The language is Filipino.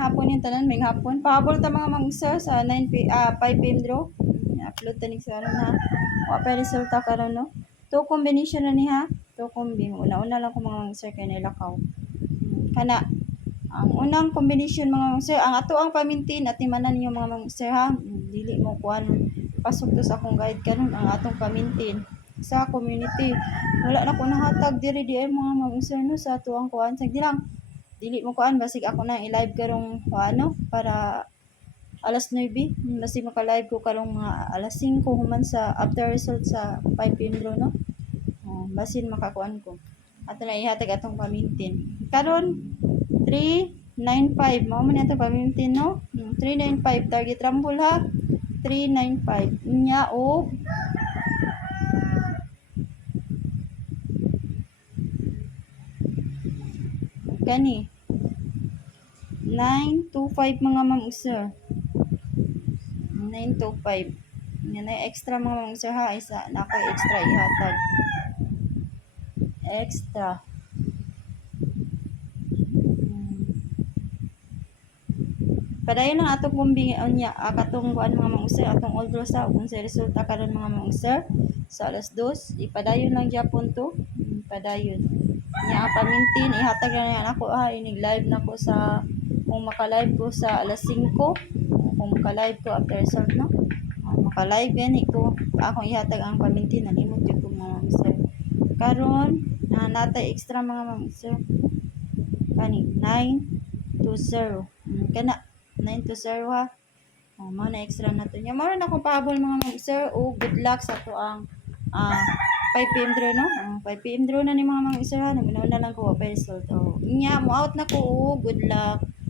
hapon yung tanan, may hapon. Pahabol ta mga mangsa sa 5 p.m. draw. Upload ta ni sa ano na. Wa pa resulta karon no. To combination na ni ha. To combi. Una-una lang ko mga mangsa kay nilakaw. Kana ang unang combination mga mangsa, ang ato ang pamintin at timanan niyo mga mangsa ha. Dili mo kuan pasok to sa akong guide karon ang atong pamintin sa community. Wala na ko nahatag diri di ay mga mangsa no sa ato ang kuan sagdi lang. Dili mo kuan basig ako na i-live karong ano para alas 9 basig maka-live ko karong mga alas 5 human sa after result sa 5 p.m. draw no. Basin makakuan ko. Ato na ihatag atong pamintin. Karon 395 mao man atong pamintin no. 395 target rumble ha. 395 nya o gani 925 mga ma'am-sir. 925 yan na extra mga ma'am-sir ha, isa na ako extra ihatag extra. Padayon lang atong kumbingon niya katong kuan mga ma'am-sir atong old rosa kung sa resulta karon mga ma'am-sir sa alas 2 ipadayon lang gyapon to. Padayon niya pamintin ihatag na yan ako inig live na ko sa kung maka-live ko sa alas 5 kung maka-live ko after result no. Maka-live gani ko akong ihatag ang pamintin nalimot jud ko mga ma'am-sir karon natay extra mga ma'am-sir kani 920 kana 920 ha. Mao na extra na to nya mao na akong pahabol mga ma'am-sir o good luck sa to ang 5 p.m. draw no. 5 p.m. draw na ni mga ma'am-sir ha. Naminaw na lang ko pa result. Nya mo out na ko. Good luck.